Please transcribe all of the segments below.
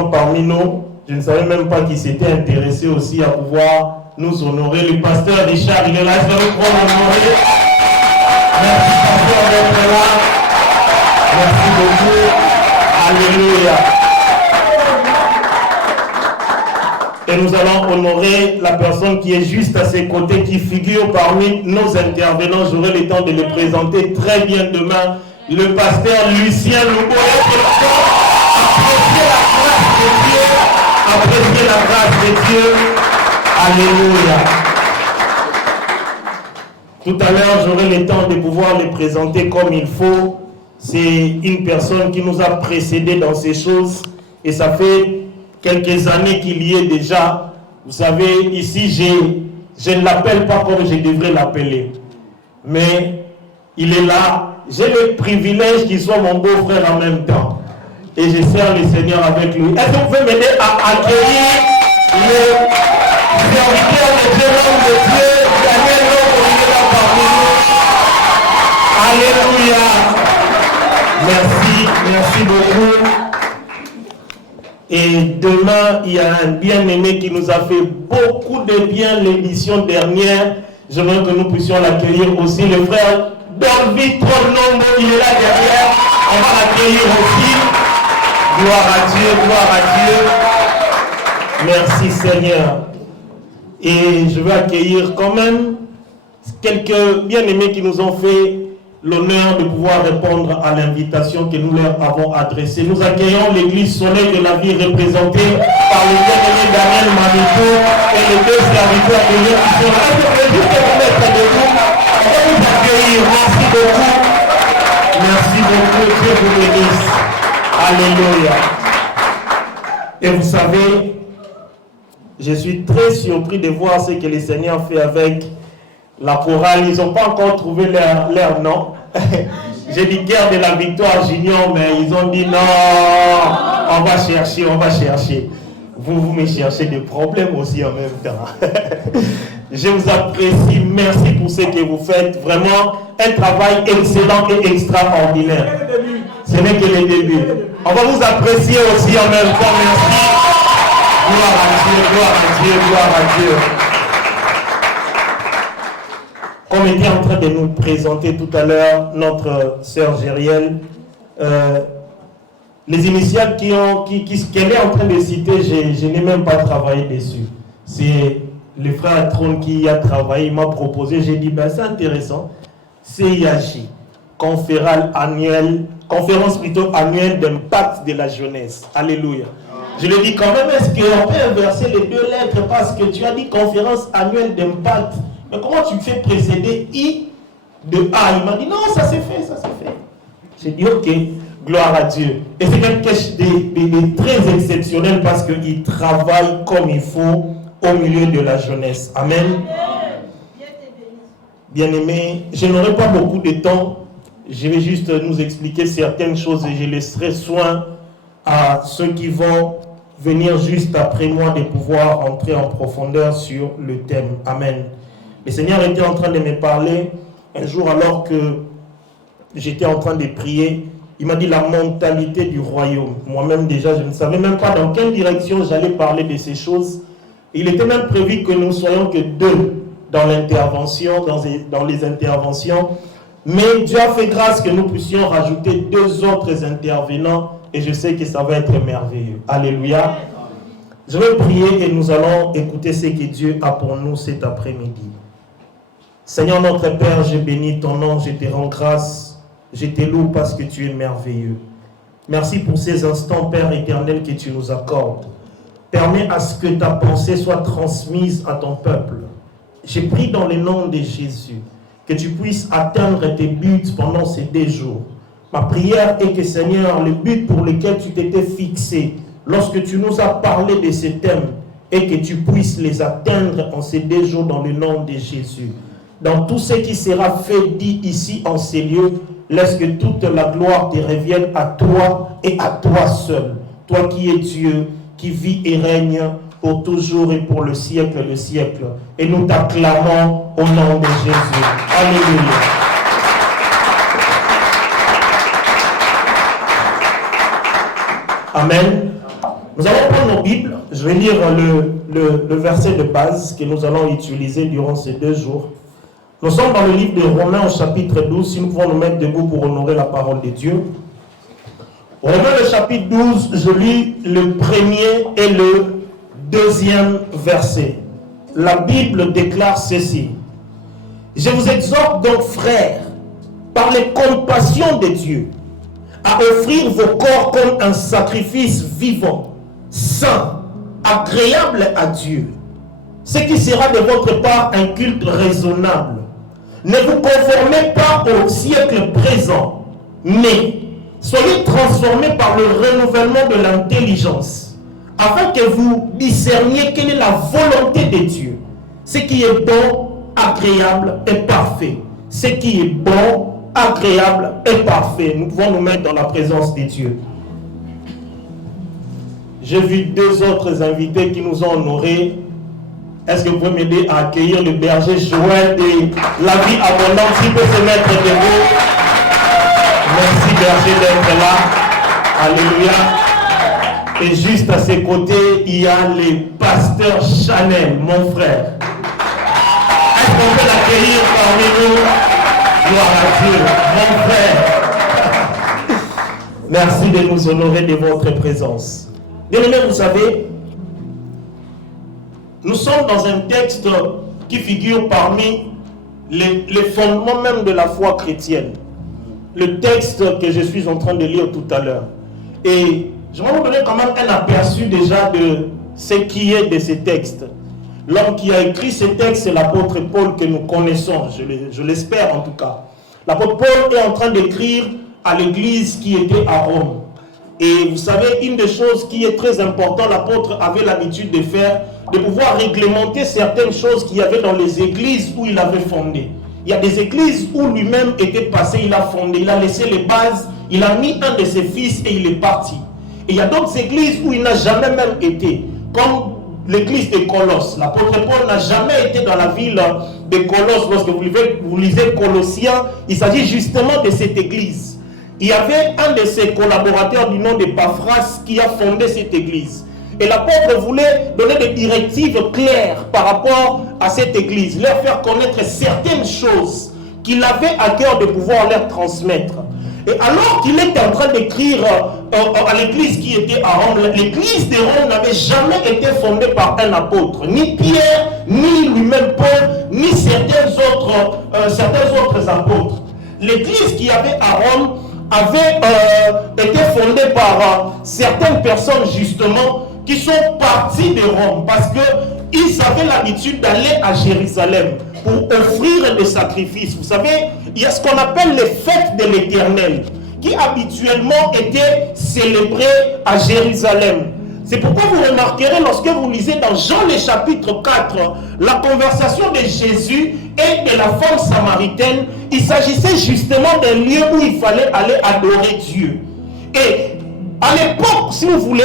parmi nous. Je ne savais même pas qu'il s'était intéressé aussi à pouvoir nous honorer. Le pasteur Richard, il est là, je vais vous honorer. Merci pasteur d'être là. Merci beaucoup. Alléluia. Et nous allons honorer la personne qui est juste à ses côtés, qui figure parmi nos intervenants. J'aurai le temps de le présenter très bien demain. Le pasteur Lucien Loubo. Appréciez la grâce de Dieu. Alléluia. Tout à l'heure, j'aurai le temps de pouvoir les présenter comme il faut. C'est une personne qui nous a précédés dans ces choses. Et ça fait quelques années qu'il y est déjà. Vous savez, ici, je ne l'appelle pas comme je devrais l'appeler. Mais il est là. J'ai le privilège qu'il soit mon beau-frère en même temps. Et je sers le Seigneur avec lui. Est-ce que vous pouvez m'aider à accueillir le serviteur de Dieu, l'homme de Dieu, Daniel Lobo, il est là parmi nous. Alléluia. Merci beaucoup. Et demain, il y a un bien-aimé qui nous a fait beaucoup de bien l'émission dernière. J'aimerais que nous puissions l'accueillir aussi. Le frère David Tronombo, il est là derrière. On va l'accueillir aussi. Gloire à Dieu, gloire à Dieu. Merci Seigneur. Et je vais accueillir quand même quelques bien-aimés qui nous ont fait l'honneur de pouvoir répondre à l'invitation que nous leur avons adressée. Nous accueillons l'église Soleil de la Vie représentée par le bien-aimé Daniel Manitou et les deux serviteurs de Dieu qui sont là. Je vais juste vous mettre debout. On va vous accueillir. Merci beaucoup. Merci beaucoup. Dieu vous bénisse. Alléluia. Et vous savez, je suis très surpris de voir ce que le Seigneur fait avec la chorale. Ils n'ont pas encore trouvé leur nom. J'ai dit guerre de la victoire junior, mais ils ont dit non, on va chercher. Vous me cherchez des problèmes aussi en même temps. Je vous apprécie, merci pour ce que vous faites. Vraiment un travail excellent et extraordinaire. Ce n'est que le début. On va vous apprécier aussi en même temps. Merci. Gloire à Dieu, gloire à Dieu, gloire à Dieu. On était en train de nous présenter tout à l'heure notre sœur Gériel. Les initiales qu'elle est en train de citer, je n'ai même pas travaillé dessus. C'est le frère Trône qui a travaillé, il m'a proposé. J'ai dit, ben, c'est intéressant. CIHI, conférence annuelle d'impact de la jeunesse. Alléluia. Je lui ai dit quand même, est-ce qu'on peut inverser les deux lettres parce que tu as dit conférence annuelle d'impact. Mais comment tu fais précéder I de A? Il m'a dit non, ça s'est fait. J'ai dit ok, gloire à Dieu. Et c'est quelque chose de très exceptionnel parce qu'il travaille comme il faut au milieu de la jeunesse. Amen. Bien-aimés, je n'aurai pas beaucoup de temps. Je vais juste nous expliquer certaines choses et je laisserai soin à ceux qui vont venir juste après moi de pouvoir entrer en profondeur sur le thème. Amen. Le Seigneur était en train de me parler un jour alors que j'étais en train de prier. Il m'a dit la mentalité du royaume. Moi-même déjà, je ne savais même pas dans quelle direction j'allais parler de ces choses. Il était même prévu que nous soyons que deux dans l'intervention, dans les interventions. Mais Dieu a fait grâce que nous puissions rajouter 2 autres intervenants et je sais que ça va être merveilleux. Alléluia. Je vais prier et nous allons écouter ce que Dieu a pour nous cet après-midi. Seigneur notre Père, je bénis ton nom, je te rends grâce, je te loue parce que tu es merveilleux. Merci pour ces instants, Père éternel, que tu nous accordes. Permets à ce que ta pensée soit transmise à ton peuple. Je prie dans le nom de Jésus que tu puisses atteindre tes buts pendant ces 2 jours. Ma prière est que, Seigneur, le but pour lequel tu t'étais fixé, lorsque tu nous as parlé de ces thèmes, et que tu puisses les atteindre en ces 2 jours dans le nom de Jésus. Dans tout ce qui sera fait, dit ici en ces lieux, laisse que toute la gloire te revienne à toi et à toi seul. Toi qui es Dieu, qui vit et règne pour toujours et pour le siècle. Et nous t'acclamons au nom de Jésus. Alléluia. Amen. Nous allons prendre nos Bibles. Je vais lire le verset de base que nous allons utiliser durant ces 2 jours. Nous sommes dans le livre de Romains au chapitre 12. Si nous pouvons nous mettre debout pour honorer la parole de Dieu. Romains le chapitre 12, je lis le premier et le deuxième verset. La Bible déclare ceci. Je vous exhorte donc, frères, par les compassions de Dieu, à offrir vos corps comme un sacrifice vivant, saint, agréable à Dieu, ce qui sera de votre part un culte raisonnable. Ne vous conformez pas au siècle présent, mais soyez transformés par le renouvellement de l'intelligence, afin que vous discerniez quelle est la volonté de Dieu, ce qui est bon, agréable et parfait. Ce qui est bon, agréable et parfait. Nous pouvons nous mettre dans la présence de Dieu. J'ai vu 2 autres invités qui nous ont honorés. Est-ce que vous pouvez m'aider à accueillir le berger Joël de La Vie Abondante, s'il peut se mettre debout. Merci berger d'être là. Alléluia. Et juste à ses côtés, il y a le pasteur Chanel, mon frère. Est-ce qu'on peut l'accueillir parmi nous? Gloire à Dieu, mon frère. Merci de nous honorer de votre présence. Bien-aimés, vous savez, nous sommes dans un texte qui figure parmi les fondements même de la foi chrétienne. Le texte que je suis en train de lire tout à l'heure. Et je vais vous donner quand même un aperçu déjà de ce qui est de ces textes. L'homme qui a écrit ce texte, c'est l'apôtre Paul que nous connaissons, je l'espère en tout cas. L'apôtre Paul est en train d'écrire à l'église qui était à Rome. Et vous savez, une des choses qui est très importante, l'apôtre avait l'habitude de faire, de pouvoir réglementer certaines choses qu'il y avait dans les églises où il avait fondé. Il y a des églises où lui-même était passé, il a fondé, il a laissé les bases, il a mis un de ses fils et il est parti. Et il y a d'autres églises où il n'a jamais même été, comme l'église de Colosse. L'apôtre Paul n'a jamais été dans la ville de Colosse. Lorsque vous lisez Colossiens, il s'agit justement de cette église. Il y avait un de ses collaborateurs du nom de Paphras qui a fondé cette église. Et l'apôtre voulait donner des directives claires par rapport à cette église, leur faire connaître certaines choses qu'il avait à cœur de pouvoir leur transmettre. Et alors qu'il était en train d'écrire à l'église qui était à Rome, l'église de Rome n'avait jamais été fondée par un apôtre, ni Pierre, ni lui-même Paul, ni certains autres apôtres. L'église qui avait à Rome avait été fondée par certaines personnes justement qui sont parties de Rome parce qu'ils avaient l'habitude d'aller à Jérusalem pour offrir des sacrifices. Vous savez, il y a ce qu'on appelle les fêtes de l'Éternel qui habituellement étaient célébrées à Jérusalem. C'est pourquoi vous remarquerez lorsque vous lisez dans Jean le chapitre 4 la conversation de Jésus et de la femme samaritaine, il s'agissait justement d'un lieu où il fallait aller adorer Dieu. Et à l'époque, si vous voulez,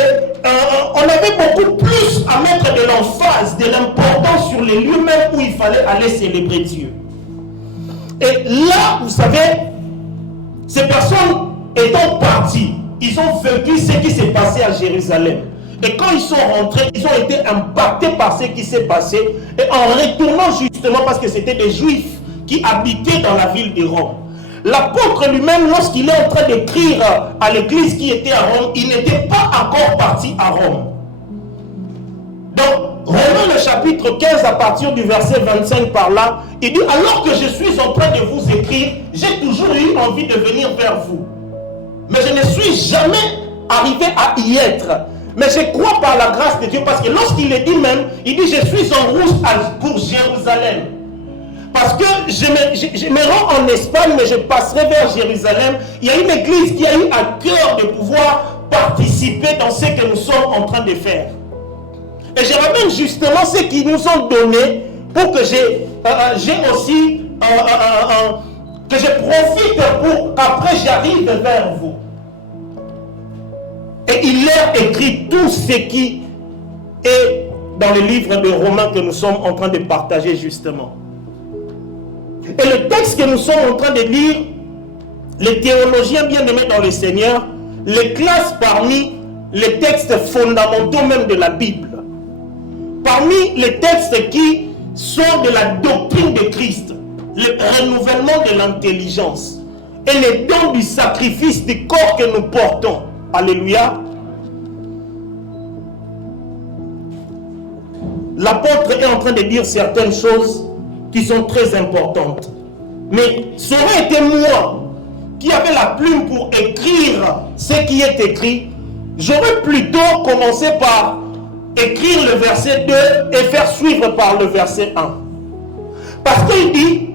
on avait beaucoup plus à mettre de l'emphase, de l'importance sur les lieux même où il fallait aller célébrer Dieu. Et là, vous savez, ces personnes étant parties, ils ont vécu ce qui s'est passé à Jérusalem. Et quand ils sont rentrés, ils ont été impactés par ce qui s'est passé. Et en retournant justement, parce que c'était des Juifs qui habitaient dans la ville de Rome. L'apôtre lui-même, lorsqu'il est en train d'écrire à l'église qui était à Rome, il n'était pas encore parti à Rome. Donc, Romains le chapitre 15, à partir du verset 25 par là, il dit, alors que je suis en train de vous écrire, j'ai toujours eu envie de venir vers vous. Mais je ne suis jamais arrivé à y être. Mais je crois par la grâce de Dieu, parce que lorsqu'il est dit même, il dit, je suis en route pour Jérusalem. Parce que je me rends en Espagne, mais je passerai vers Jérusalem. Il y a une église qui a eu à cœur de pouvoir participer dans ce que nous sommes en train de faire. Et je ramène justement ce qu'ils nous ont donné pour que j'ai aussi, que je profite pour qu'après j'arrive vers vous. Et il leur écrit tout ce qui est dans le livre de Romains que nous sommes en train de partager justement. Et le texte que nous sommes en train de lire, les théologiens bien-aimés dans le Seigneur, les classent parmi les textes fondamentaux même de la Bible. Parmi les textes qui sont de la doctrine de Christ, le renouvellement de l'intelligence et les dons du sacrifice du corps que nous portons. Alléluia. L'apôtre est en train de dire certaines choses qui sont très importantes. Mais ça aurait été moi qui avait la plume pour écrire ce qui est écrit, j'aurais plutôt commencé par écrire le verset 2 et faire suivre par le verset 1. Parce qu'il dit,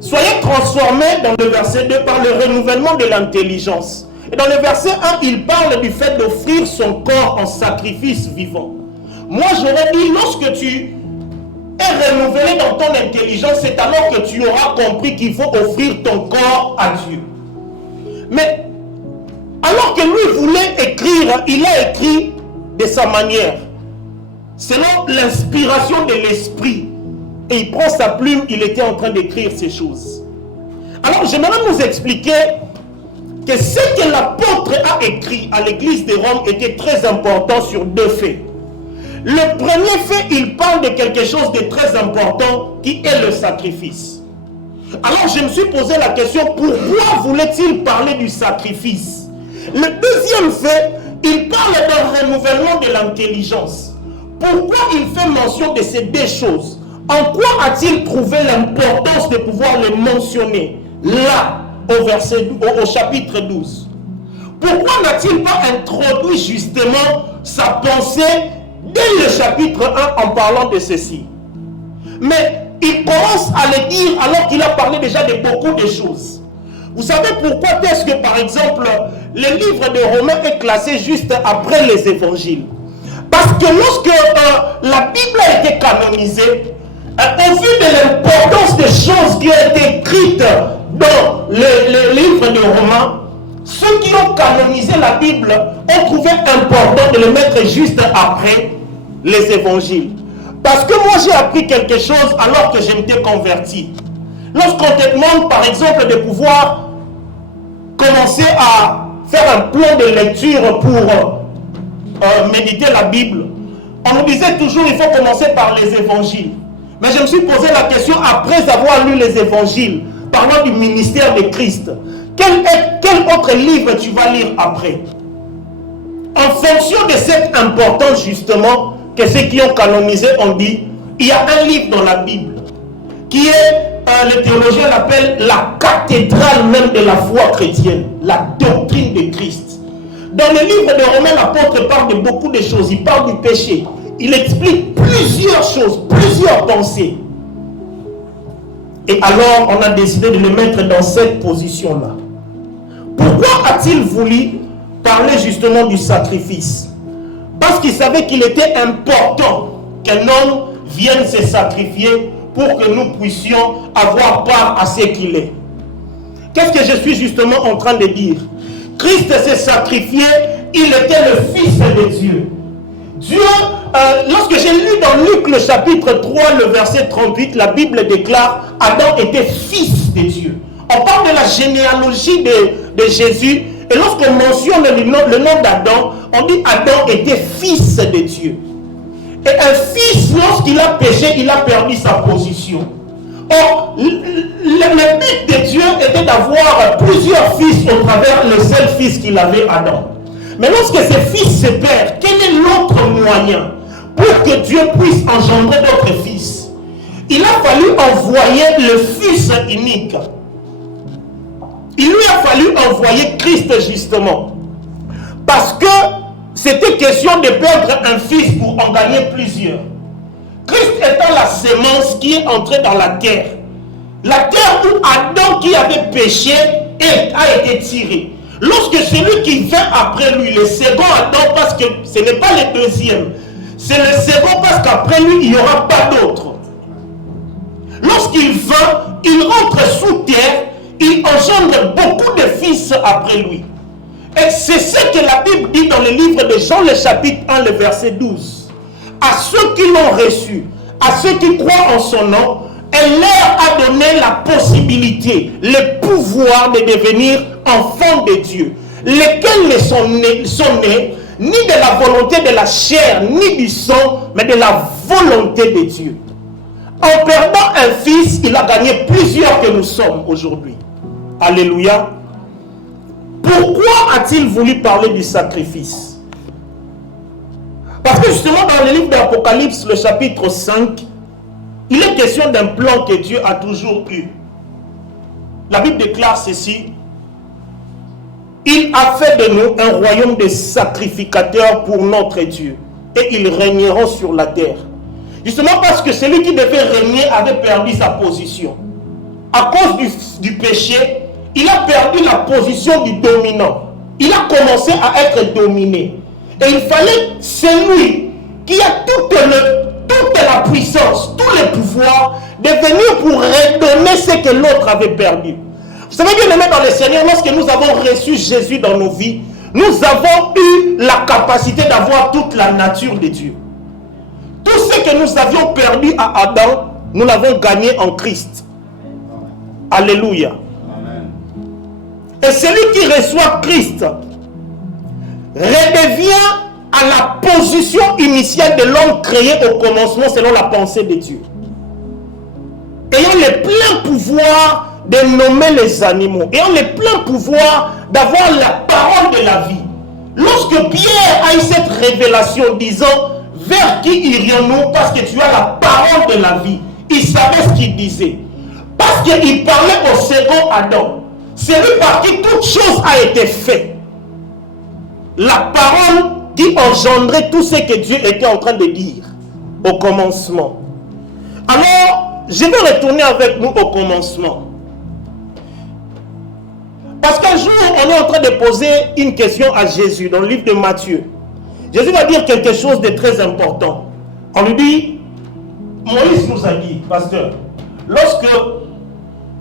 soyez transformés dans le verset 2 par le renouvellement de l'intelligence. Et dans le verset 1, il parle du fait d'offrir son corps en sacrifice vivant. Moi, j'aurais dit, lorsque tu es renouvelé dans ton intelligence, c'est alors que tu auras compris qu'il faut offrir ton corps à Dieu. Mais, alors que lui voulait écrire, il a écrit de sa manière, selon l'inspiration de l'esprit. Et il prend sa plume, il était en train d'écrire ces choses. Alors, j'aimerais nous expliquer que ce que l'apôtre a écrit à l'église de Rome était très important sur deux faits. Le premier fait, il parle de quelque chose de très important qui est le sacrifice. Alors je me suis posé la question, pourquoi voulait-il parler du sacrifice? Le deuxième fait, il parle d'un renouvellement de l'intelligence. Pourquoi il fait mention de ces deux choses? En quoi a-t-il trouvé l'importance de pouvoir les mentionner là, au chapitre 12? Pourquoi n'a-t-il pas introduit justement sa pensée dès le chapitre 1 en parlant de ceci? Mais il commence à le dire alors qu'il a parlé déjà de beaucoup de choses. Vous savez pourquoi est-ce que par exemple le livre de Romains est classé juste après les évangiles? Parce que lorsque la Bible a été canonisée, au vu de l'importance des choses qui ont été écrites dans le livre de Romains, ceux qui ont canonisé la Bible ont trouvé important de le mettre juste après les évangiles. Parce que moi j'ai appris quelque chose alors que je m'étais converti. Lorsqu'on te demande par exemple de pouvoir commencer à faire un plan de lecture pour méditer la Bible, on nous disait toujours il faut commencer par les évangiles. Mais je me suis posé la question après avoir lu les évangiles, parlant du ministère de Christ. Quel autre livre tu vas lire après? En fonction de cette importance justement, que ceux qui ont canonisé ont dit, il y a un livre dans la Bible qui est, les théologiens l'appellent la cathédrale même de la foi chrétienne, la doctrine de Christ. Dans le livre de Romains, l'apôtre parle de beaucoup de choses. Il parle du péché. Il explique plusieurs choses, plusieurs pensées. Et alors, on a décidé de le mettre dans cette position-là. Pourquoi a-t-il voulu parler justement du sacrifice? Parce qu'il savait qu'il était important qu'un homme vienne se sacrifier pour que nous puissions avoir part à ce qu'il est. Qu'est-ce que je suis justement en train de dire? Christ s'est sacrifié, il était le Fils de Dieu. Dieu, lorsque j'ai lu dans Luc le chapitre 3, le verset 38, la Bible déclare Adam était fils de Dieu. On parle de la généalogie de Jésus. Et lorsqu'on mentionne le nom d'Adam, on dit Adam était fils de Dieu. Et un fils, lorsqu'il a péché, il a perdu sa position. Or, le but de Dieu était d'avoir plusieurs fils au travers le seul fils qu'il avait, Adam. Mais lorsque ce fils se perd, quel est l'autre moyen pour que Dieu puisse engendrer d'autres fils? Il a fallu envoyer le Fils unique. Il lui a fallu envoyer Christ justement. Parce que c'était question de perdre un fils pour en gagner plusieurs. Christ étant la sémence qui est entrée dans la terre. La terre où Adam qui avait péché a été tiré. Lorsque celui qui vient après lui, le second Adam, parce que ce n'est pas le deuxième, c'est le second parce qu'après lui, il n'y aura pas d'autre. Lorsqu'il vint, il rentre sous terre, il engendre beaucoup de fils après lui. Et c'est ce que la Bible dit dans le livre de Jean, le chapitre 1, le verset 12. À ceux qui l'ont reçu, à ceux qui croient en son nom, elle leur a donné la possibilité, le pouvoir de devenir enfants de Dieu. Lesquels sont nés ni de la volonté de la chair, ni du sang, mais de la volonté de Dieu. En perdant un fils, il a gagné plusieurs que nous sommes aujourd'hui. Alléluia. Pourquoi a-t-il voulu parler du sacrifice? Parce que justement dans le livre d'Apocalypse, le chapitre 5, il est question d'un plan que Dieu a toujours eu. La Bible déclare ceci: il a fait de nous un royaume de sacrificateurs pour notre Dieu, et ils régneront sur la terre. Justement parce que celui qui devait régner avait perdu sa position. À cause du péché, il a perdu la position du dominant. Il a commencé à être dominé. Et il fallait celui qui a toute la puissance, tous les pouvoirs, de venir pour redonner ce que l'autre avait perdu. Vous savez bien aimé dans le Seigneur, lorsque nous avons reçu Jésus dans nos vies, nous avons eu la capacité d'avoir toute la nature de Dieu. Tout ce que nous avions perdu à Adam, nous l'avons gagné en Christ. Alléluia. Amen. Et celui qui reçoit Christ redevient à la position initiale de l'homme créé au commencement selon la pensée de Dieu. Ayant le plein pouvoir de nommer les animaux, ayant le plein pouvoir d'avoir la parole de la vie. Lorsque Pierre a eu cette révélation disant vers qui irions-nous parce que tu as la parole de la vie, il savait ce qu'il disait. Parce qu'il parlait au second Adam, celui par qui toute chose a été faite. La parole qui engendrait tout ce que Dieu était en train de dire au commencement. Alors, je vais retourner avec nous au commencement. Parce qu'un jour, on est en train de poser une question à Jésus dans le livre de Matthieu. Jésus va dire quelque chose de très important. On lui dit, Moïse nous a dit, pasteur, lorsque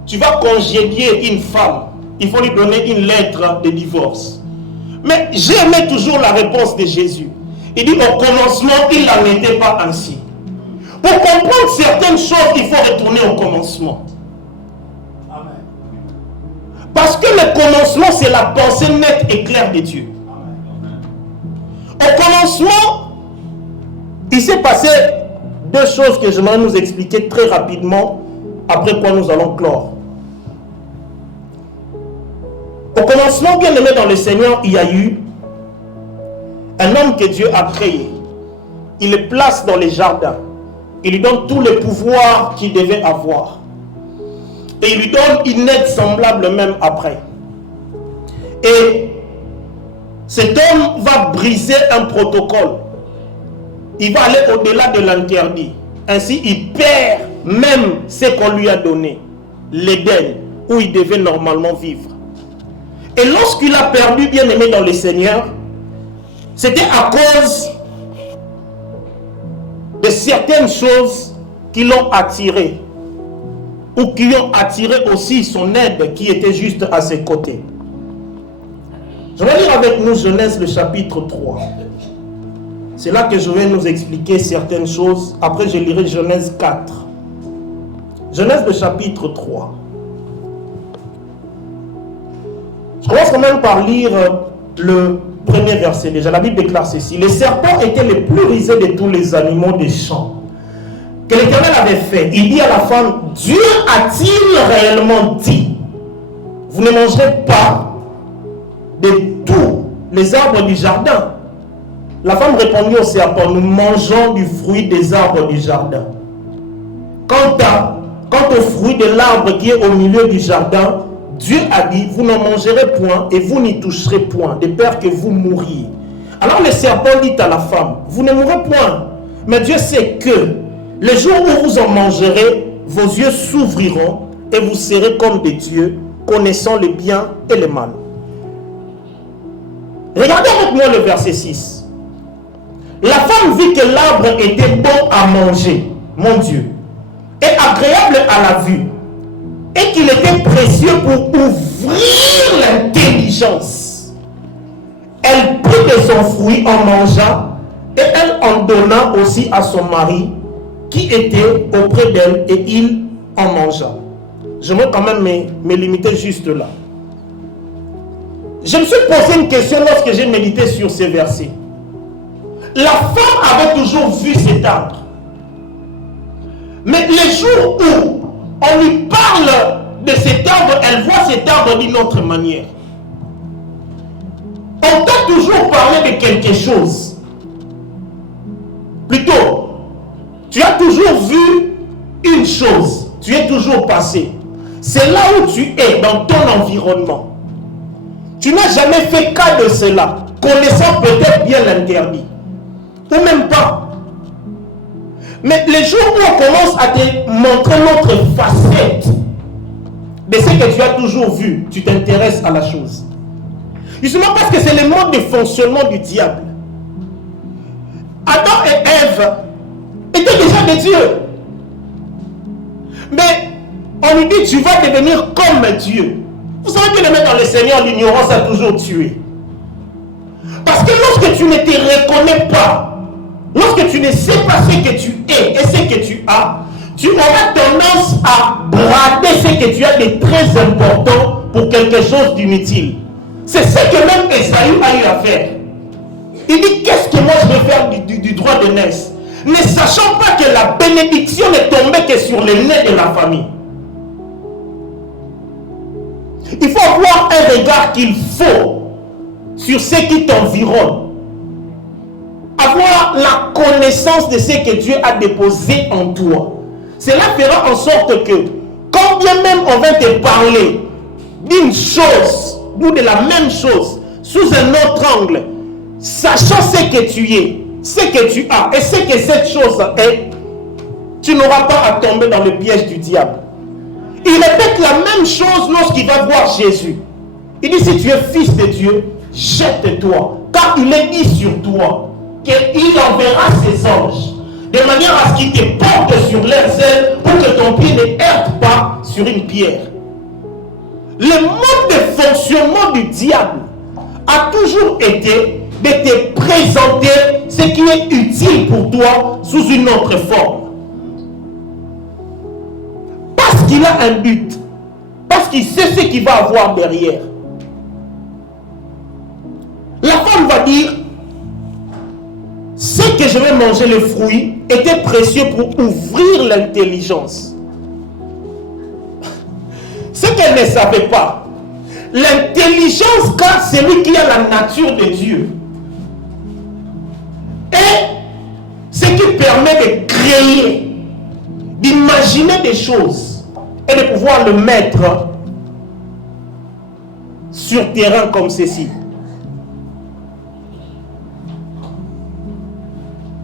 tu vas congédier une femme, il faut lui donner une lettre de divorce. Mais j'aimais toujours la réponse de Jésus. Il dit, au commencement, il n'en était pas ainsi. Pour comprendre certaines choses, il faut retourner au commencement. Amen. Parce que le commencement, c'est la pensée nette et claire de Dieu. Au commencement, il s'est passé deux choses que j'aimerais nous expliquer très rapidement, après quoi nous allons clore. Au commencement, bien aimé dans le Seigneur, il y a eu un homme que Dieu a créé. Il le place dans les jardins. Il lui donne tous les pouvoirs qu'il devait avoir. Et il lui donne une aide semblable même après. Et cet homme va briser un protocole. Il va aller au-delà de l'interdit. Ainsi, il perd même ce qu'on lui a donné. L'Éden, où il devait normalement vivre. Et lorsqu'il a perdu, bien aimé dans le Seigneur, c'était à cause de certaines choses qui l'ont attiré. Ou qui ont attiré aussi son aide qui était juste à ses côtés. Je vais lire avec nous Genèse le chapitre 3. C'est là que je vais nous expliquer certaines choses. Après je lirai Genèse 4. Genèse le chapitre 3. Je commence quand même par lire le premier verset. Déjà la Bible déclare ceci. Les serpents étaient les plus rusés de tous les animaux des champs que l'Éternel avait fait. Il dit à la femme, Dieu a-t-il réellement dit, vous ne mangerez pas de tous les arbres du jardin? La femme répondit au serpent, nous mangeons du fruit des arbres du jardin. Quant au fruit de l'arbre qui est au milieu du jardin, Dieu a dit, vous n'en mangerez point et vous n'y toucherez point, de peur que vous mouriez. Alors le serpent dit à la femme, vous ne mourrez point, mais Dieu sait que le jour où vous en mangerez, vos yeux s'ouvriront et vous serez comme des dieux, connaissant le bien et le mal. Regardez avec moi le verset 6. La femme vit que l'arbre était bon à manger, mon Dieu, et agréable à la vue, et qu'il était précieux pour ouvrir l'intelligence. Elle prit de son fruit, en mangea, et elle en donna aussi à son mari, qui était auprès d'elle, et il en mangea. Je vais quand même me limiter juste là. Je me suis posé une question lorsque j'ai médité sur ces versets. La femme avait toujours vu cet arbre. Mais les jours où on lui parle de cet arbre, elle voit cet arbre d'une autre manière. On t'a toujours parlé de quelque chose. Plutôt, tu as toujours vu une chose. Tu es toujours passé. C'est là où tu es, dans ton environnement. Tu n'as jamais fait cas de cela, connaissant peut-être bien l'interdit. Ou même pas. Mais les jours où on commence à te montrer notre facette de ce que tu as toujours vu, tu t'intéresses à la chose. Justement parce que c'est le mode de fonctionnement du diable. Adam et Ève étaient déjà des dieux. Mais on lui dit, tu vas devenir comme Dieu. Vous savez que le mettre dans le Seigneur, l'ignorance a toujours tué. Parce que lorsque tu ne te reconnais pas, lorsque tu ne sais pas ce que tu es et ce que tu as, tu auras tendance à brader ce que tu as de très important pour quelque chose d'inutile. C'est ce que même Esaü a eu à faire. Il dit, qu'est-ce que moi je vais faire du droit de naissance, ne sachant pas que la bénédiction ne tombait que sur le nez de la famille. Il faut avoir un regard qu'il faut sur ce qui t'environne. Avoir la connaissance de ce que Dieu a déposé en toi. Cela fera en sorte que, quand bien même on va te parler d'une chose, ou de la même chose, sous un autre angle, sachant ce que tu es, ce que tu as, et ce que cette chose est, tu n'auras pas à tomber dans le piège du diable. Il répète la même chose lorsqu'il va voir Jésus. Il dit, si tu es fils de Dieu, jette-toi, car il est dit sur toi qu'il enverra ses anges, de manière à ce qu'ils te portent sur leurs ailes pour que ton pied ne heurte pas sur une pierre. Le mode de fonctionnement du diable a toujours été de te présenter ce qui est utile pour toi sous une autre forme. Parce qu'il a un but, parce qu'il sait ce qu'il va avoir derrière. La femme va dire, ce que je vais manger, le fruit, était précieux pour ouvrir l'intelligence. Ce qu'elle ne savait pas, l'intelligence, car c'est lui qui a la nature de Dieu. Et ce qui permet de créer, d'imaginer des choses et de pouvoir le mettre sur terrain comme ceci.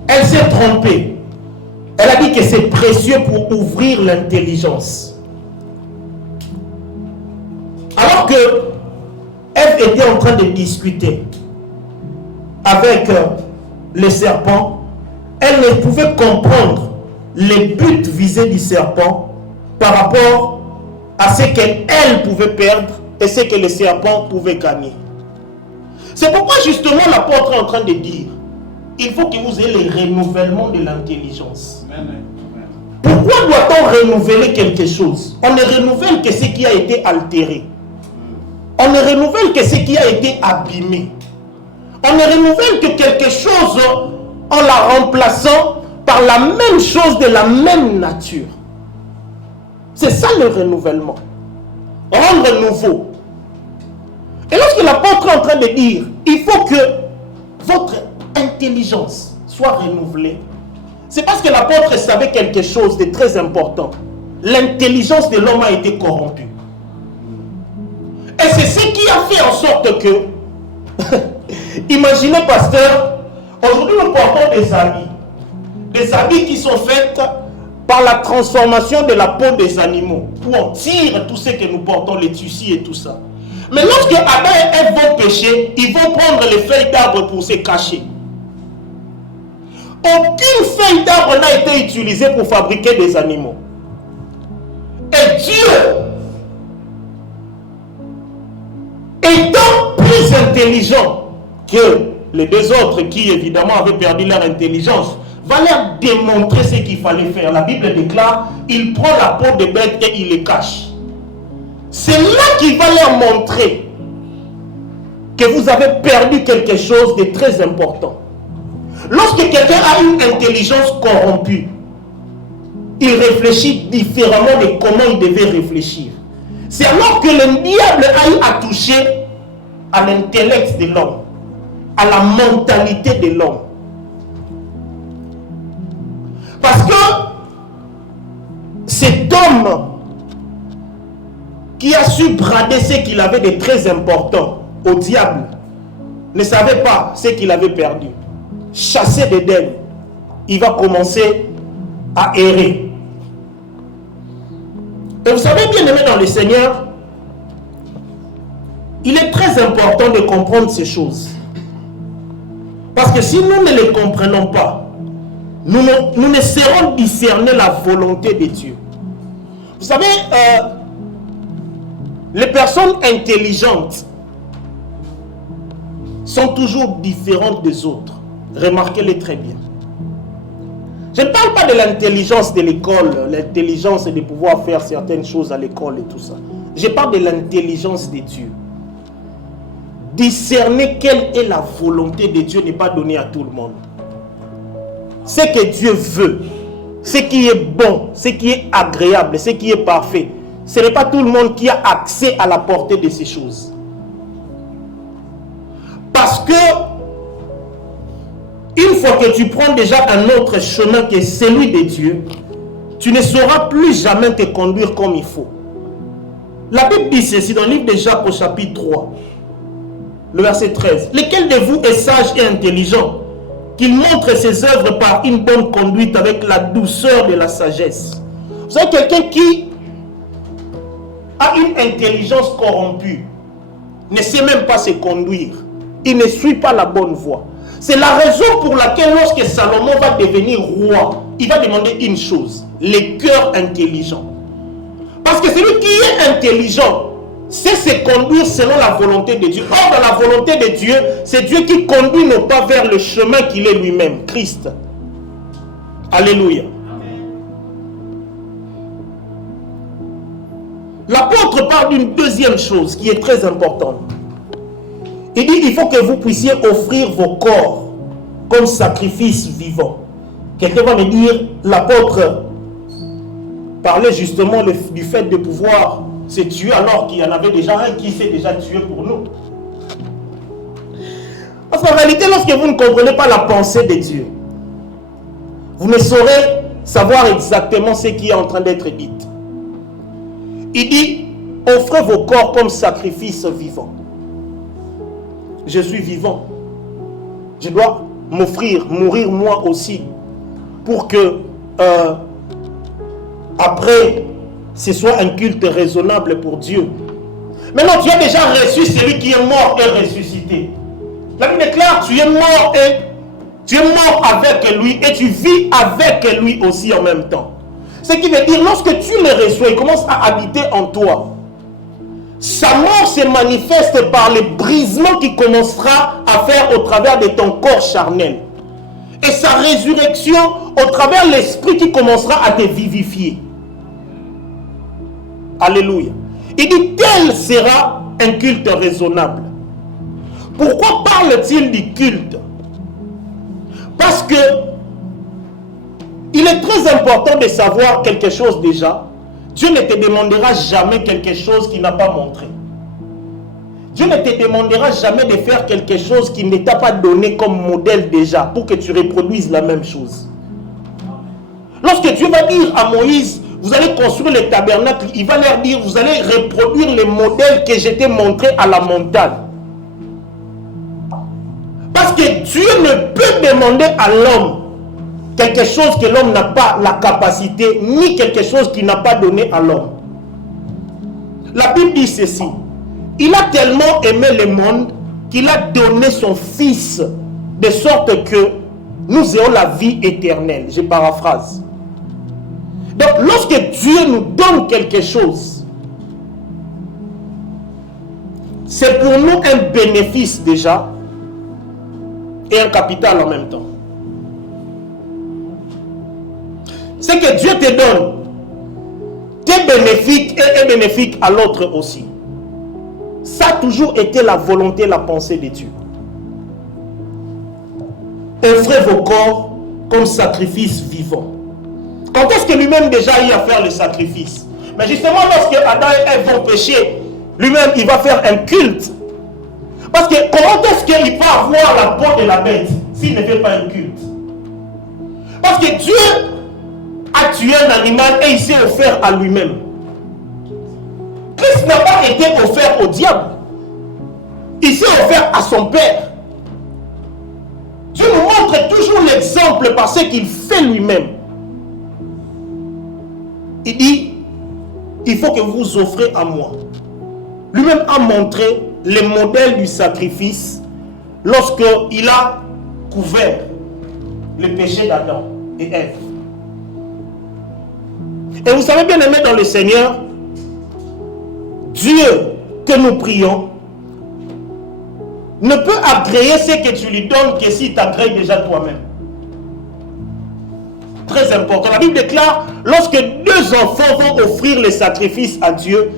Elle s'est trompée. Elle a dit que c'est précieux pour ouvrir l'intelligence. Alors que Ève était en train de discuter avec le serpent, elle ne pouvait comprendre les buts visés du serpent par rapport à ce qu'elle pouvait perdre et ce que le serpent pouvait gagner. C'est pourquoi justement l'apôtre est en train de dire, il faut que vous ayez le renouvellement de l'intelligence. Pourquoi doit-on renouveler quelque chose? On ne renouvelle que ce qui a été altéré. On ne renouvelle que ce qui a été abîmé. On ne renouvelle que quelque chose en la remplaçant par la même chose de la même nature. C'est ça le renouvellement. Rendre nouveau. Et lorsque l'apôtre est en train de dire, il faut que votre intelligence soit renouvelée, c'est parce que l'apôtre savait quelque chose de très important. L'intelligence de l'homme a été corrompue. Et c'est ce qui a fait en sorte que, imaginez pasteur, aujourd'hui nous portons des habits qui sont faits par la transformation de la peau des animaux, où on tire tout ce que nous portons, les tissus et tout ça. Mais lorsque Adam et Ève vont pécher, ils vont prendre les feuilles d'arbre pour se cacher. Aucune feuille d'arbre n'a été utilisée pour fabriquer des animaux. Et Dieu, étant plus intelligent que les deux autres qui évidemment avaient perdu leur intelligence, va leur démontrer ce qu'il fallait faire. La Bible déclare, il prend la peau de bête et il les cache. C'est là qu'il va leur montrer que vous avez perdu quelque chose de très important. Lorsque quelqu'un a une intelligence corrompue, il réfléchit différemment de comment il devait réfléchir. C'est alors que le diable a eu à toucher à l'intellect de l'homme, à la mentalité de l'homme. Parce que cet homme qui a su brader ce qu'il avait de très important au diable ne savait pas ce qu'il avait perdu. Chassé d'Éden, il va commencer à errer. Et vous savez, bien aimé dans le Seigneur, il est très important de comprendre ces choses. Parce que si nous ne les comprenons pas, nous ne saurons discerner la volonté de Dieu. Vous savez, les personnes intelligentes sont toujours différentes des autres. Remarquez-les très bien. Je ne parle pas de l'intelligence de l'école, l'intelligence de pouvoir faire certaines choses à l'école et tout ça. Je parle de l'intelligence de Dieu. Discerner quelle est la volonté de Dieu n'est pas donné à tout le monde. Ce que Dieu veut, ce qui est bon, ce qui est agréable, ce qui est parfait, ce n'est pas tout le monde qui a accès à la portée de ces choses. Parce que une fois que tu prends déjà un autre chemin qui est celui de Dieu, tu ne sauras plus jamais te conduire comme il faut. La Bible dit ceci dans le livre de Jacques au chapitre 3, le verset 13. Lequel de vous est sage et intelligent, qu'il montre ses œuvres par une bonne conduite avec la douceur de la sagesse. Vous savez, quelqu'un qui a une intelligence corrompue ne sait même pas se conduire. Il ne suit pas la bonne voie. C'est la raison pour laquelle lorsque Salomon va devenir roi, il va demander une chose, les cœurs intelligents. Parce que celui qui est intelligent sait se conduire selon la volonté de Dieu. Or, dans la volonté de Dieu, c'est Dieu qui conduit nos pas vers le chemin qu'il est lui-même, Christ. Alléluia. L'apôtre parle d'une deuxième chose qui est très importante. Il dit qu'il faut que vous puissiez offrir vos corps comme sacrifice vivant. Quelqu'un va me dire, l'apôtre parlait justement du fait de pouvoir se tuer alors qu'il y en avait déjà un qui s'est déjà tué pour nous. Parce qu'en réalité, lorsque vous ne comprenez pas la pensée de Dieu, vous ne saurez savoir exactement ce qui est en train d'être dit. Il dit, offrez vos corps comme sacrifice vivant. Je suis vivant. Je dois m'offrir, mourir moi aussi, pour que après, ce soit un culte raisonnable pour Dieu. Maintenant, tu as déjà reçu celui qui est mort et ressuscité. La Bible déclare, tu es mort avec lui et tu vis avec lui aussi en même temps. Ce qui veut dire, lorsque tu le reçois, il commence à habiter en toi. Sa mort se manifeste par le brisement qu'il commencera à faire au travers de ton corps charnel. Et sa résurrection au travers de l'esprit qui commencera à te vivifier. Alléluia. Il dit, tel sera un culte raisonnable. Pourquoi parle-t-il du culte? Parce que il est très important de savoir quelque chose déjà. Dieu ne te demandera jamais quelque chose qu'il n'a pas montré. Dieu ne te demandera jamais de faire quelque chose qu'il ne t'a pas donné comme modèle déjà pour que tu reproduises la même chose. Lorsque Dieu va dire à Moïse, vous allez construire le tabernacle, il va leur dire, vous allez reproduire les modèles que je t'ai montrés à la montagne. Parce que Dieu ne peut demander à l'homme quelque chose que l'homme n'a pas la capacité, ni quelque chose qu'il n'a pas donné à l'homme. La Bible dit ceci. Il a tellement aimé le monde qu'il a donné son Fils, de sorte que nous ayons la vie éternelle. Je paraphrase. Donc, lorsque Dieu nous donne quelque chose, c'est pour nous un bénéfice déjà et un capital en même temps. Ce que Dieu te donne, t'es bénéfique et est bénéfique à l'autre aussi. Ça a toujours été la volonté, la pensée de Dieu. offrez vos corps comme sacrifice vivant. Quand est-ce que lui-même déjà eu à faire le sacrifice? Mais justement, lorsque Adam et Ève vont pécher, lui-même, il va faire un culte. Parce que comment est-ce qu'il peut avoir la peau de la bête s'il ne fait pas un culte? Parce que Dieu a tué un animal et il s'est offert à lui-même. Christ n'a pas été offert au diable. Il s'est offert à son Père. Dieu nous montre toujours l'exemple par ce qu'il fait lui-même. Il dit, il faut que vous vous offrez à moi. Lui-même a montré le modèle du sacrifice lorsqu'il a couvert le péché d'Adam et Ève. Et vous savez bien aimé dans le Seigneur, Dieu que nous prions ne peut agréer ce que tu lui donnes que s'il t'agrée déjà toi-même. Très important. La Bible déclare, lorsque deux enfants vont offrir les sacrifices à Dieu,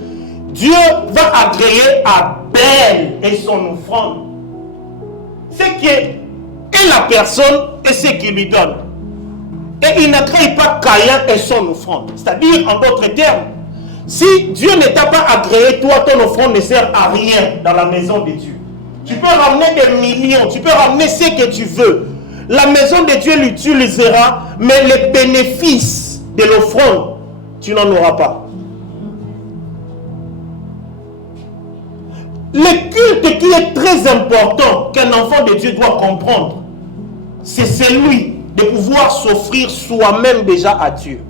Dieu va agréer Abel et son offrande. Ce qui est la personne et ce qu'il lui donne. Et il n'agrée pas Caïn et son offrande. C'est-à-dire, en d'autres termes, si Dieu ne t'a pas agréé, toi, ton offrande ne sert à rien dans la maison de Dieu. Tu peux ramener des millions, tu peux ramener ce que tu veux. La maison de Dieu l'utilisera, mais les bénéfices de l'offrande, tu n'en auras pas. Le culte qui est très important qu'un enfant de Dieu doit comprendre, c'est celui de pouvoir s'offrir soi-même déjà à Dieu.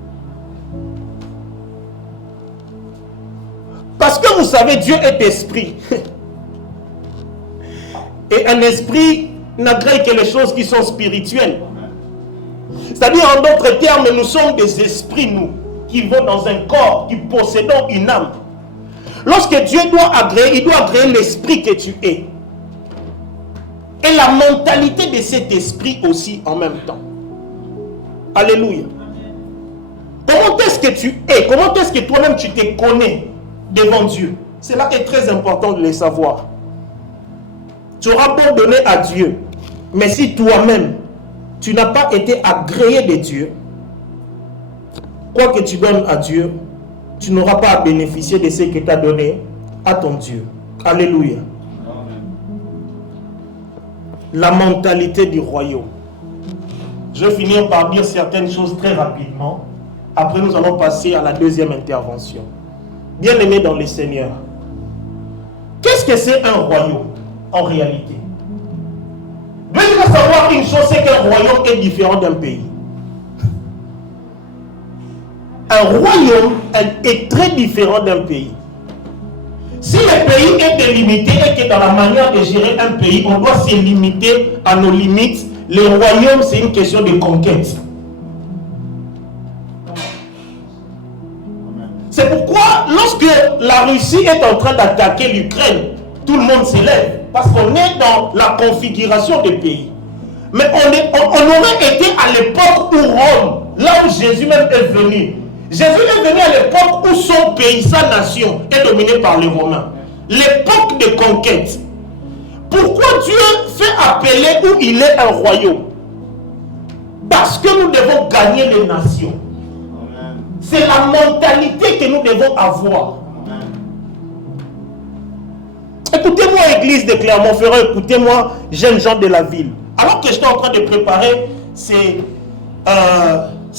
Parce que vous savez, Dieu est esprit. Et un esprit n'agrée que les choses qui sont spirituelles. C'est-à-dire, en d'autres termes, nous sommes des esprits, nous, qui vont dans un corps, qui possédons une âme. Lorsque Dieu doit agréer, il doit agréer l'esprit que tu es. Et la mentalité de cet esprit aussi en même temps. Alléluia. Comment est-ce que tu es? Comment est-ce que toi-même tu te connais devant Dieu? Cela est très important de le savoir. Tu auras beau donner à Dieu, mais si toi-même tu n'as pas été agréé de Dieu, quoi que tu donnes à Dieu, tu n'auras pas à bénéficier de ce que tu as donné à ton Dieu. Alléluia. La mentalité du royaume. Je vais finir par dire certaines choses très rapidement. Après, nous allons passer à la deuxième intervention. Bien-aimés dans le Seigneur, qu'est-ce que c'est un royaume en réalité? Vous devez savoir une chose, c'est qu'un royaume est différent d'un pays. Un royaume est très différent d'un pays. Si le pays est délimité et que dans la manière de gérer un pays, on doit se limiter à nos limites, le royaume, c'est une question de conquête. C'est pourquoi, lorsque la Russie est en train d'attaquer l'Ukraine, tout le monde s'élève. Parce qu'on est dans la configuration des pays. Mais on aurait été à l'époque où Rome, là où Jésus même est venu. Jésus est venu à l'époque où son pays, sa nation, est dominée par les Romains. L'époque de conquête. Pourquoi Dieu fait appeler où il est un royaume? Parce que nous devons gagner les nations. C'est la mentalité que nous devons avoir. Écoutez-moi, église de Clermont-Ferrand, écoutez-moi, jeunes gens de la ville. Alors que j'étais en train de préparer ce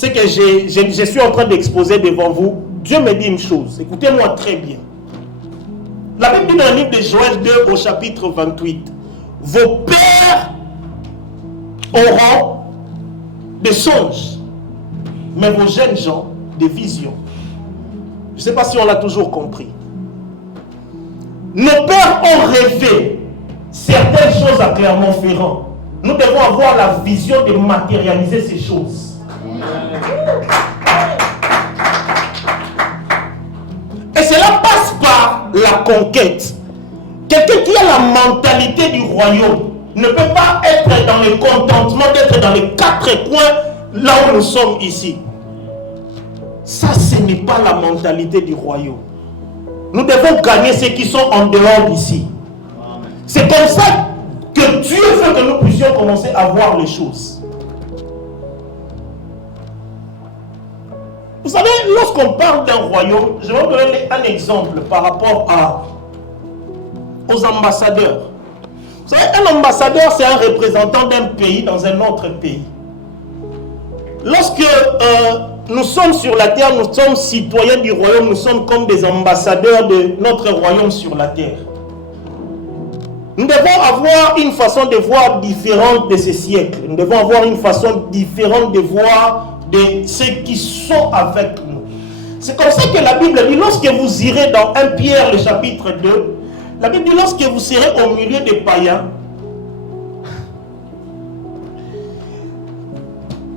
que je suis en train d'exposer devant vous, Dieu me dit une chose. Écoutez-moi très bien. La Bible dit dans le livre de Joël 2 au chapitre 28, vos pères auront des songes, mais vos jeunes gens des visions. Je ne sais pas si on l'a toujours compris. Nos pères ont rêvé certaines choses à Clermont-Ferrand. Nous devons avoir la vision de matérialiser ces choses. Et cela passe par la conquête. Quelqu'un qui a la mentalité du royaume ne peut pas être dans le contentement d'être dans les quatre coins là où nous sommes ici. Ça, ce n'est pas la mentalité du royaume. Nous devons gagner ceux qui sont en dehors d'ici. C'est comme ça que que Dieu veut que nous puissions commencer à voir les choses. Vous savez, lorsqu'on parle d'un royaume, je vais vous donner un exemple par rapport aux ambassadeurs. Vous savez, un ambassadeur, c'est un représentant d'un pays dans un autre pays. Lorsque nous sommes sur la terre, nous sommes citoyens du royaume, nous sommes comme des ambassadeurs de notre royaume sur la terre. Nous devons avoir une façon de voir différente de ces siècles. Nous devons avoir une façon différente de voir de ceux qui sont avec nous. C'est comme ça que la Bible dit, lorsque vous irez dans 1 Pierre, le chapitre 2, la Bible dit, lorsque vous serez au milieu des païens,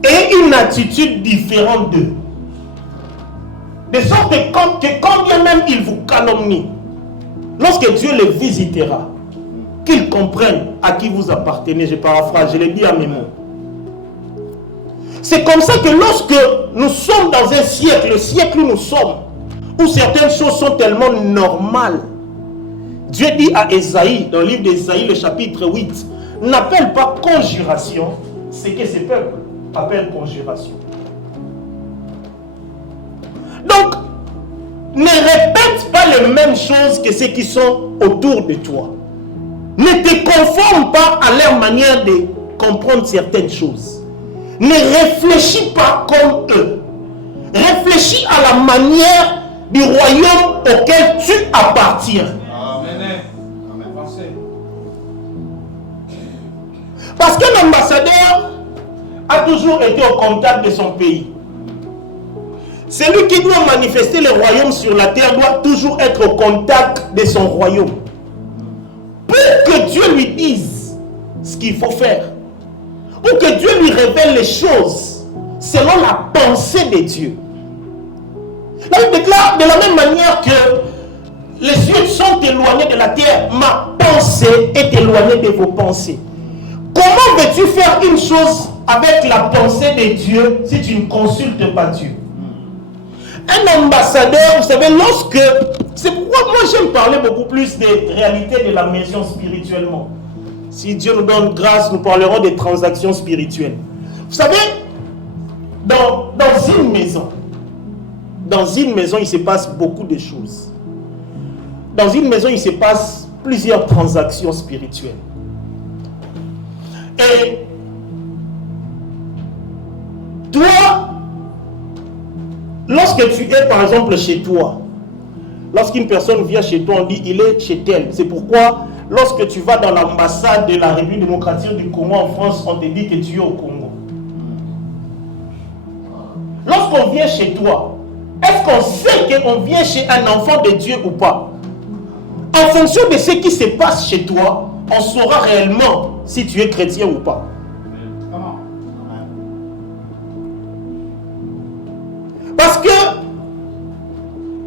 et une attitude différente d'eux. De sorte que quand bien même ils vous calomnient, lorsque Dieu les visitera, qu'ils comprennent à qui vous appartenez. Je paraphrase, je l'ai dit à mes mots. C'est comme ça que lorsque nous sommes dans un siècle, le siècle où nous sommes, où certaines choses sont tellement normales, Dieu dit à Ésaïe, dans le livre d'Ésaïe, le chapitre 8, n'appelle pas conjuration, c'est que ces peuples appellent conjuration. Donc, ne répète pas les mêmes choses que ceux qui sont autour de toi. Ne te conforme pas à leur manière de comprendre certaines choses. Ne réfléchis pas comme eux. Réfléchis à la manière du royaume auquel tu appartiens. Amen. Parce qu'un ambassadeur a toujours été au contact de son pays. Celui qui doit manifester le royaume sur la terre doit toujours être au contact de son royaume. Pour que Dieu lui dise ce qu'il faut faire. Pour que Dieu lui révèle les choses selon la pensée de Dieu. Là, il déclare de la même manière que les cieux sont éloignés de la terre, ma pensée est éloignée de vos pensées. Comment veux-tu faire une chose avec la pensée de Dieu si tu ne consultes pas Dieu? Un ambassadeur, vous savez, lorsque... C'est pourquoi moi j'aime parler beaucoup plus des réalités de la maison spirituellement. Si Dieu nous donne grâce, nous parlerons des transactions spirituelles. Vous savez, dans une maison, il se passe beaucoup de choses. Dans une maison, il se passe plusieurs transactions spirituelles. Et toi, lorsque tu es par exemple chez toi, lorsqu'une personne vient chez toi, on dit il est chez tel. C'est pourquoi lorsque tu vas dans l'ambassade de la République démocratique du Congo en France, on te dit que tu es au Congo. Lorsqu'on vient chez toi, est-ce qu'on sait qu'on vient chez un enfant de Dieu ou pas? En fonction de ce qui se passe chez toi, on saura réellement si tu es chrétien ou pas. Parce que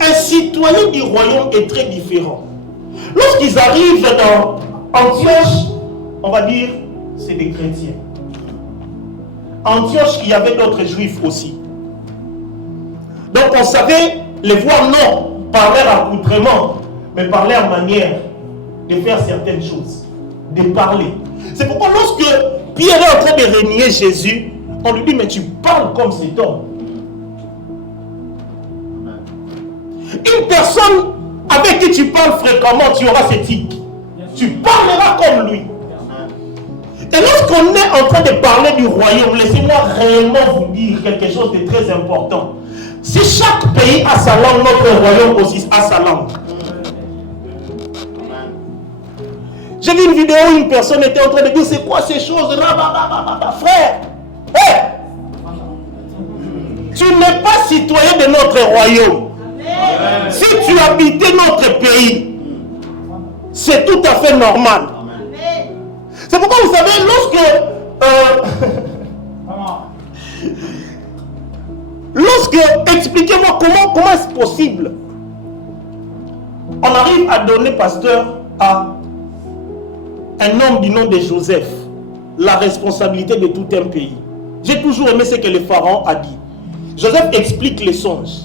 un citoyen du royaume est très différent. Lorsqu'ils arrivent dans Antioche, on va dire, c'est des chrétiens. Antioche, il y avait d'autres juifs aussi. Donc on savait les voir non par leur accoutrement, mais par leur manière de faire certaines choses, de parler. C'est pourquoi lorsque Pierre est en train de renier Jésus, on lui dit, mais tu parles comme cet homme. Une personne avec qui tu parles fréquemment, tu auras cet tic. Tu parleras comme lui. Et lorsqu'on est en train de parler du royaume, laissez-moi réellement vous dire quelque chose de très important. Si chaque pays a sa langue, notre royaume aussi a sa langue. J'ai vu une vidéo où une personne était en train de dire c'est quoi ces choses-là, frère. Hey! Tu n'es pas citoyen de notre royaume. Amen. Si tu habitais notre pays, c'est tout à fait normal. Amen. C'est pourquoi vous savez, expliquez-moi comment est-ce possible. On arrive à donner, pasteur, à un homme du nom de Joseph la responsabilité de tout un pays. J'ai toujours aimé ce que le pharaon a dit. Joseph explique les songes.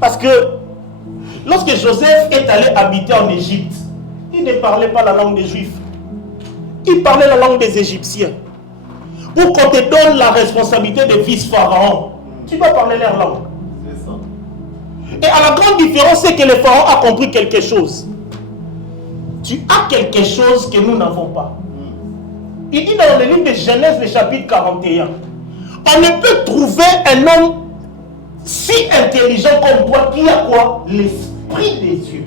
Parce que lorsque Joseph est allé habiter en Égypte, il ne parlait pas la langue des Juifs. il parlait la langue des Égyptiens. Pour qu'on te donne la responsabilité de vice-pharaon, tu dois parler leur langue. Et à la grande différence, c'est que le pharaon a compris quelque chose. Tu as quelque chose que nous n'avons pas. Il dit dans le livre de Genèse, le chapitre 41, on ne peut trouver un homme si intelligent comme toi qui a quoi? L'esprit des dieux.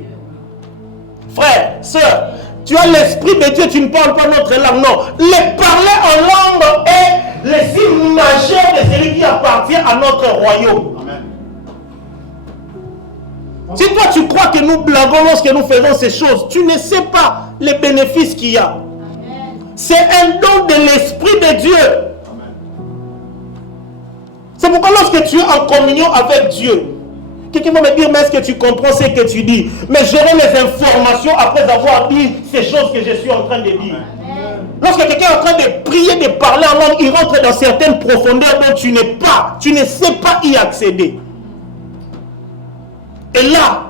Frère, sœur, tu as l'esprit de Dieu, tu ne parles pas notre langue. Non, le parler en langue est le signe majeur de celui qui appartient à notre royaume. Amen. Si toi tu crois que nous blaguons lorsque nous faisons ces choses, tu ne sais pas les bénéfices qu'il y a. C'est un don de l'esprit de Dieu. Amen. C'est pourquoi lorsque tu es en communion avec Dieu, quelqu'un va me dire, mais est-ce que tu comprends ce que tu dis? Mais j'aurai les informations après avoir dit ces choses que je suis en train de dire. Amen. Lorsque quelqu'un est en train de prier, de parler en langue, il rentre dans certaines profondeurs dont tu ne sais pas y accéder. Et là,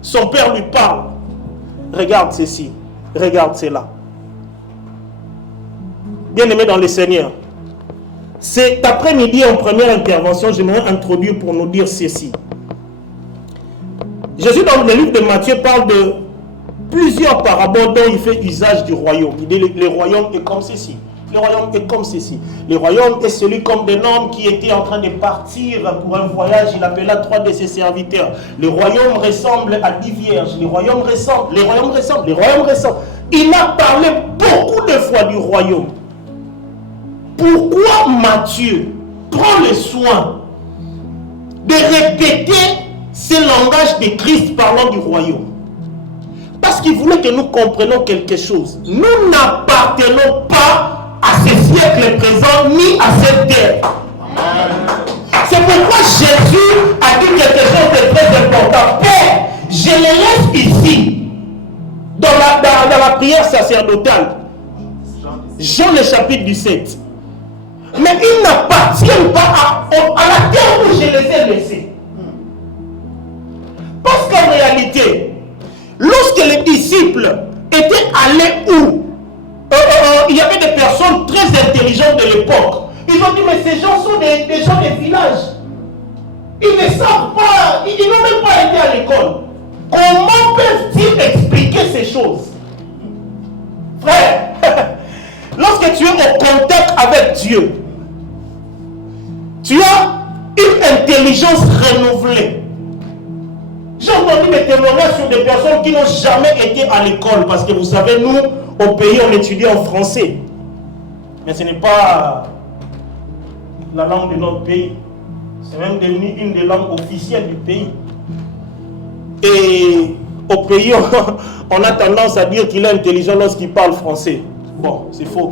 son père lui parle. Regarde ceci, regarde cela. Bien-aimé dans le Seigneur, cet après-midi en première intervention, j'aimerais introduire pour nous dire ceci. Jésus dans le livre de Matthieu parle de plusieurs paraboles dont il fait usage du royaume. Il dit le royaume est comme ceci. Le royaume est comme ceci. Le royaume est celui comme d'un homme qui était en train de partir pour un voyage. Il appela 3 de ses serviteurs. Le royaume ressemble à 10 vierges. Le royaume ressemble. Il a parlé beaucoup de fois du royaume. Pourquoi Matthieu prend le soin de répéter ce langage de Christ parlant du royaume? Parce qu'il voulait que nous comprenions quelque chose. Nous n'appartenons pas à ce siècle présent ni à cette terre. C'est pourquoi Jésus a dit quelque chose de très important. Père, je les laisse ici dans la prière sacerdotale. Jean le chapitre 17. Mais ils n'appartiennent pas à la terre où je les ai laissés. Parce qu'en réalité, lorsque les disciples étaient allés où il y avait des personnes très intelligentes de l'époque. Ils ont dit, mais ces gens sont des gens des villages. Ils ne savent pas, ils n'ont même pas été à l'école. Comment peuvent-ils expliquer ces choses? Frère, lorsque tu es au contact avec Dieu, tu as une intelligence renouvelée. J'ai entendu des témoignages sur des personnes qui n'ont jamais été à l'école. Parce que vous savez, nous, au pays, on étudie en français. Mais ce n'est pas la langue de notre pays. C'est même devenu une des langues officielles du pays. Et au pays, on a tendance à dire qu'il est intelligent lorsqu'il parle français. Bon, c'est faux.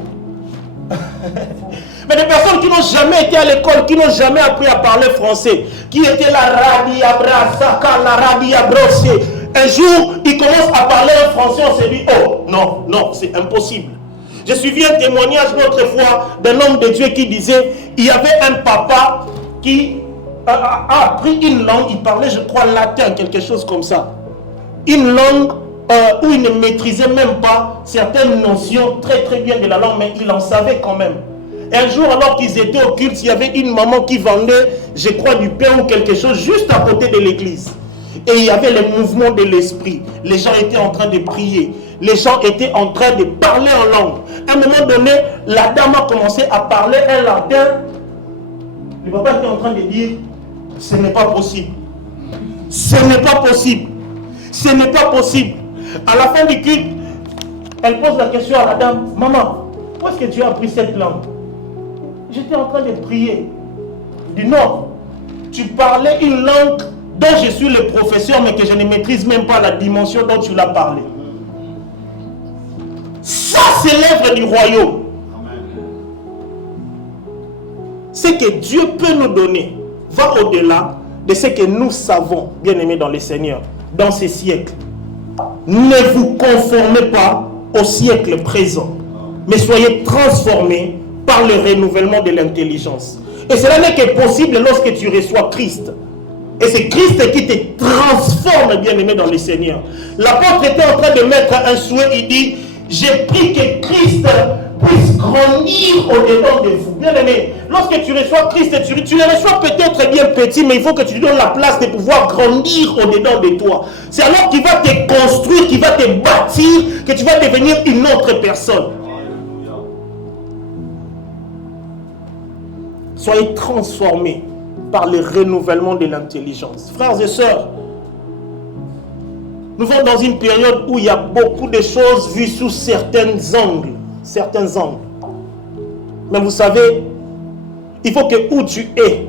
Mais des personnes qui n'ont jamais été à l'école, qui n'ont jamais appris à parler français, qui étaient la radia brasaka, la radia brossé. Un jour, ils commencent à parler en français, on se dit, oh, non, non, c'est impossible. J'ai suivi un témoignage l'autre fois d'un homme de Dieu qui disait, il y avait un papa qui a appris une langue, il parlait, je crois, latin, quelque chose comme ça. Une langue où il ne maîtrisait même pas certaines notions très très bien de la langue, mais il en savait quand même. Un jour, alors qu'ils étaient au culte, il y avait une maman qui vendait, je crois, du pain ou quelque chose juste à côté de l'église. Et il y avait le mouvement de l'esprit. Les gens étaient en train de prier. Les gens étaient en train de parler en langue. À un moment donné, la dame a commencé à parler un latin. Le papa était en train de dire, ce n'est pas possible. Ce n'est pas possible. Ce n'est pas possible. À la fin du culte, elle pose la question à la dame, maman, où est-ce que tu as appris cette langue? J'étais en train de prier. Il dit non, tu parlais une langue dont je suis le professeur, mais que je ne maîtrise même pas la dimension dont tu l'as parlé. Ça, c'est l'œuvre du royaume. Ce que Dieu peut nous donner va au-delà de ce que nous savons, bien-aimés dans le Seigneur, dans ces siècles. Ne vous conformez pas au siècle présent, mais soyez transformés par le renouvellement de l'intelligence. Et cela n'est que possible lorsque tu reçois Christ. Et c'est Christ qui te transforme, bien-aimé dans le Seigneur. L'apôtre était en train de mettre un souhait, il dit, J'ai pris que Christ puisse grandir au-dedans de vous. Bien aimé, lorsque tu reçois Christ, tu le reçois peut-être bien petit, mais il faut que tu lui donnes la place de pouvoir grandir au-dedans de toi. C'est alors qu'il va te construire, qu'il va te bâtir, que tu vas devenir une autre personne. Soyez transformés par le renouvellement de l'intelligence. Frères et sœurs, nous sommes dans une période où il y a beaucoup de choses vues sous certains angles. Mais vous savez, il faut que où tu es,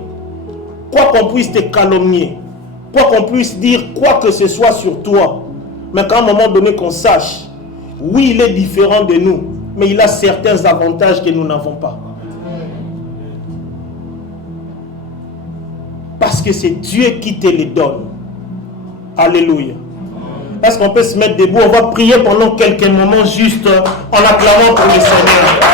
quoi qu'on puisse te calomnier, quoi qu'on puisse dire quoi que ce soit sur toi, mais qu'à un moment donné qu'on sache, oui, il est différent de nous, mais il a certains avantages que nous n'avons pas. Parce que c'est Dieu qui te les donne. Alléluia. Est-ce qu'on peut se mettre debout? On va prier pendant quelques moments juste en acclamant pour le Seigneur.